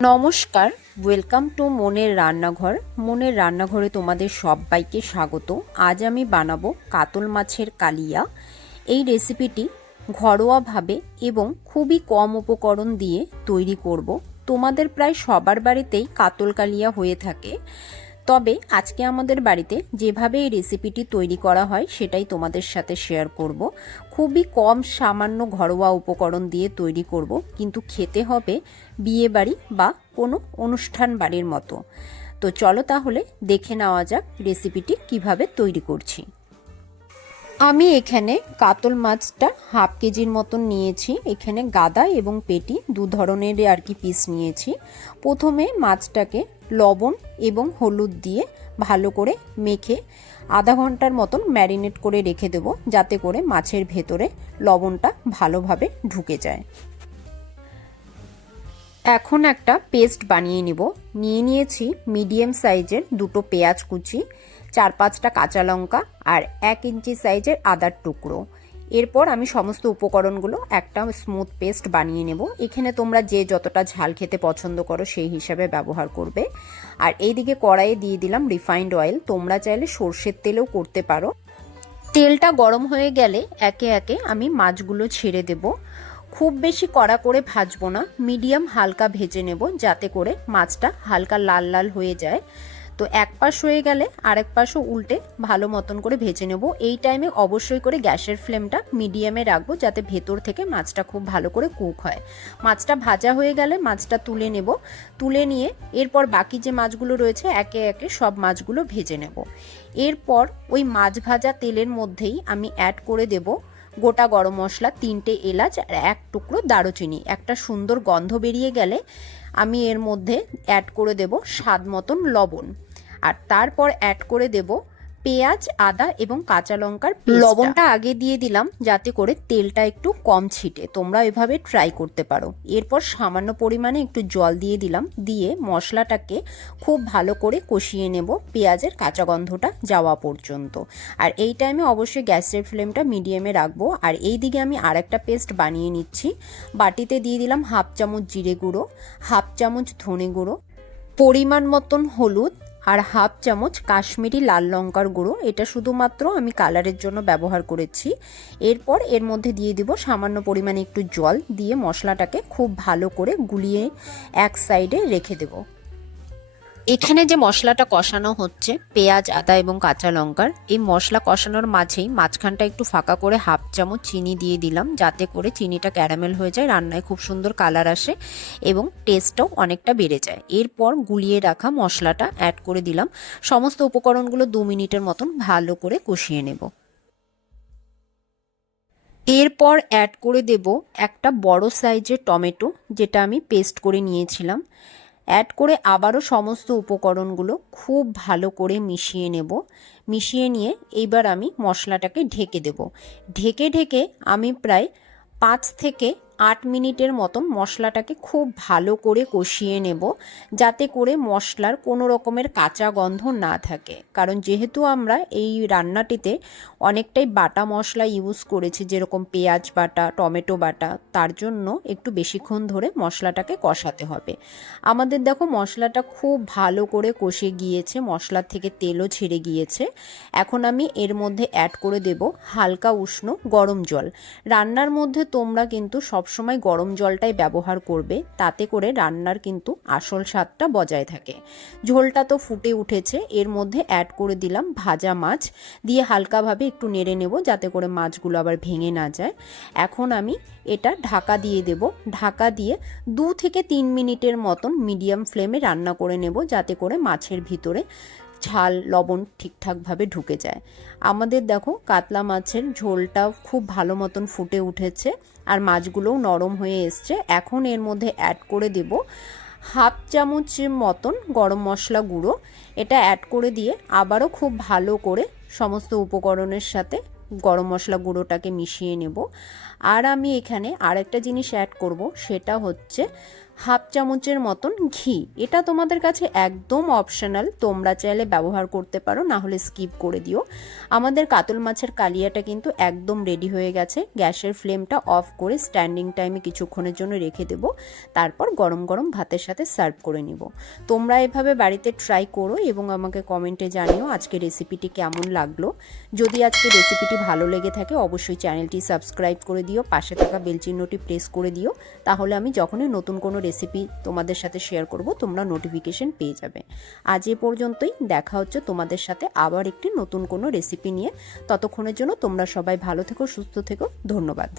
নমস্কার, welcome to মনের রান্নাঘর। মনের রান্নাঘরে তোমাদের সবাইকে স্বাগত। আজ আমি বানাবো কাতল মাছের কালিয়া। এই রেসিপিটি ঘরোয়াভাবে এবং খুবই কম উপকরণ দিয়ে তৈরি করব। তোমাদের প্রায় সবার বাড়িতেই কাতল কালিয়া হয়ে থাকে, তবে আজকে আমাদের বাড়িতে যেভাবে এই রেসিপিটি তৈরি করা হয় সেটাই তোমাদের সাথে শেয়ার করব। খুবই কম সামান্য ঘরোয়া উপকরণ দিয়ে তৈরি করব, কিন্তু খেতে হবে বিয়ে বাড়ি বা কোনো অনুষ্ঠান বাড়ির মতো। তো চলো তাহলে দেখে নেওয়া যাক রেসিপিটি কিভাবে তৈরি করছি। আমি এখানে কাতল মাছটা হাফ কেজির মতন নিয়েছি। এখানে গাদা এবং পেটি দু ধরনের পিস নিয়েছি। প্রথমে মাছটাকে লবণ এবং হলুদ দিয়ে ভালো করে মেখে আধা ঘন্টার মতন ম্যারিনেট করে রেখে দেবো, যাতে করে মাছের ভেতরে লবণটা ভালোভাবে ঢুকে যায়। এখন একটা পেস্ট বানিয়ে নিয়েছি মিডিয়াম সাইজের দুটো পেঁয়াজ কুচি, 4-5টা কাঁচা লঙ্কা আর 1 ইঞ্চি সাইজের আদার টুকরো। এরপর আমি সমস্ত উপকরণগুলো একটা স্মুথ পেস্ট বানিয়ে নেব। এখানে তোমরা যে যতটা ঝাল খেতে পছন্দ করো সেই হিসাবে ব্যবহার করবে। আর এইদিকে কড়াইয়ে দিয়ে দিলাম রিফাইন্ড অয়েল, তোমরা চাইলে সর্ষের তেলেও করতে পারো। তেলটা গরম হয়ে গেলে একে একে আমি মাছগুলো ছেড়ে দেব। খুব বেশি কড়া করে ভাজবো না, মিডিয়াম হালকা ভেজে নেব, যাতে করে মাছটা হালকা লাল লাল হয়ে যায়। তো এক পাশ হয়ে গেলে আরেক পাশও উল্টে ভালো মতন করে ভেজে নেব। এই টাইমে অবশ্যই করে গ্যাসের ফ্লেমটা মিডিয়ামে রাখবো, যাতে ভেতর থেকে মাছটা খুব ভালো করে কুক হয়। মাছটা ভাজা হয়ে গেলে মাছটা তুলে নেব। তুলে নিয়ে এরপর বাকি যে মাছগুলো রয়েছে একে একে সব মাছগুলো ভেজে নেব। এরপর ওই মাছ ভাজা তেলের মধ্যেই আমি অ্যাড করে দেব গোটা গরম মশলা, 3টে এলাচ আর 1 টুকরো দারুচিনি। একটা সুন্দর গন্ধ বেরিয়ে গেলে আমি এর মধ্যে অ্যাড করে দেব স্বাদ মতন লবণ, আর তারপর অ্যাড করে দেব পেঁয়াজ, আদা এবং কাঁচা লঙ্কার পেস্ট। লবণটা আগে দিয়ে দিলাম যাতে করে তেলটা একটু কম ছিটে। তোমরা এভাবে ট্রাই করতে পারো। এরপর সামান্য পরিমাণে একটু জল দিয়ে দিলাম, দিয়ে মশলাটাকে খুব ভালো করে কষিয়ে নেব পেঁয়াজের কাঁচা গন্ধটা যাওয়া পর্যন্ত। আর এই টাইমে অবশ্যই গ্যাসের ফ্লেমটা মিডিয়ামে রাখবো। আর এই দিকে আমি আরেকটা পেস্ট বানিয়ে নিচ্ছি। বাটিতে দিয়ে দিলাম 1/2 চামচ জিরে গুঁড়ো, 1/2 চামচ ধনে গুঁড়ো, পরিমাণ মতন হলুদ আর 1/2 চামচ কাশ্মীরি লাল লঙ্কার গুঁড়ো। এটা শুধুমাত্র আমি কালারের জন্য ব্যবহার করেছি। এরপর এর মধ্যে দিয়ে দিব সামান্য পরিমাণে একটু জল, দিয়ে মশলাটাকে খুব ভালো করে গুলিয়ে এক সাইডে রেখে দেব। এখানে যে মশলাটা কষানো হচ্ছে পেঁয়াজ, আদা এবং কাঁচা লঙ্কার, এই মশলা কষানোর মাঝেই মাঝখানটা একটু ফাঁকা করে 1/2 চামচ চিনি দিয়ে দিলাম, যাতে করে চিনিটা ক্যারামেল হয়ে যায়, রান্নায় খুব সুন্দর কালার আসে এবং টেস্টটাও অনেকটা বেড়ে যায়। এরপর গুলিয়ে রাখা মশলাটা অ্যাড করে দিলাম। সমস্ত উপকরণগুলো 2 মিনিটের মতন ভালো করে কষিয়ে নেব। এরপর অ্যাড করে দেব একটা বড় সাইজের টমেটো, যেটা আমি পেস্ট করে নিয়েছিলাম। অ্যাড করে আবারও সমস্ত উপকরণগুলো খুব ভালো করে মিশিয়ে নেব। মিশিয়ে নিয়ে এইবার আমি মশলাটাকে ঢেকে দেব। ঢেকে ঢেকে আমি প্রায় 5 থেকে 8 মিনিটের মতন মশলাটাকে খুব ভালো করে কষিয়ে নেব, যাতে করে মশলার কোনো রকমের কাঁচা গন্ধ না থাকে। কারণ যেহেতু আমরা এই রান্নাটিতে অনেকটাই বাটা মশলা ইউজ করেছি, যেরকম পেঁয়াজ বাটা, টমেটো বাটা, তার জন্য একটু বেশিক্ষণ ধরে মশলাটাকে কষাতে হবে। আমাদের দেখো মশলাটা খুব ভালো করে কষে গিয়েছে, মশলা থেকে তেলও ছেড়ে গিয়েছে। এখন আমি এর মধ্যে অ্যাড করে দেব হালকা উষ্ণ গরম জল। রান্নার মধ্যে তোমরা কিন্তু সবসময় গরম জলটাই ব্যবহার করবে, তাতে করে রান্নার কিন্তু আসল স্বাদটা বজায় থাকে। ঝোলটা তো ফুটে উঠেছে, এর মধ্যে অ্যাড করে দিলাম ভাজা মাছ, দিয়ে হালকাভাবে একটু নেড়ে নেব, যাতে করে মাছগুলো আবার ভেঙে না যায়। এখন আমি এটা ঢাকা দিয়ে দেব। ঢাকা দিয়ে 2 থেকে 3 মিনিটের মতন মিডিয়াম ফ্লেমে রান্না করে নেব, যাতে করে মাছের ভিতরে ঝাল লবণ ঠিকঠাকভাবে ঢুকে যায়। আমাদের দেখো কাতলা মাছের ঝোলটা খুব ভালো মতন ফুটে উঠেছে আর মাছগুলোও নরম হয়ে এসছে। এখন এর মধ্যে অ্যাড করে দেব 1/2 চামচের মতন গরম মশলা গুঁড়ো। এটা অ্যাড করে দিয়ে আবারও খুব ভালো করে সমস্ত উপকরণের সাথে গরম মশলা গুঁড়োটাকে মিশিয়ে নেব। আর আমি এখানে আরেকটা জিনিস অ্যাড করব, সেটা হচ্ছে হাফ চামচের মতন ঘি। এটা তোমাদের কাছে একদম অপশনাল, তোমরা চাইলে ব্যবহার করতে পারো, না হলে স্কিপ করে দিও। আমাদের কাতল মাছের কালিয়াটা কিন্তু একদম রেডি হয়ে গেছে। গ্যাসের ফ্লেমটা অফ করে স্ট্যান্ডিং টাইমে কিছুক্ষণের জন্য রেখে দেব, তারপর গরম গরম ভাতের সাথে সার্ভ করে নিব। তোমরা এভাবে বাড়িতে ট্রাই করো এবং আমাকে কমেন্টে জানিও আজকে রেসিপিটি কেমন লাগলো। যদি আজকে রেসিপিটি ভালো লেগে থাকে অবশ্যই চ্যানেলটি সাবস্ক্রাইব করে দিও, পাশে থাকা বেল চিহ্নটি প্রেস করে দিও, তাহলে আমি যখনই নতুন কোনো রেসিপি তোমাদের সাথে শেয়ার করব তোমরা নোটিফিকেশন পেয়ে যাবে। আজ এ পর্যন্তই, দেখা হচ্ছে তোমাদের সাথে আবার একটি নতুন কোনো রেসিপি নিয়ে। ততক্ষণের জন্য তোমরা সবাই ভালো থেকো, সুস্থ থেকো, ধন্যবাদ।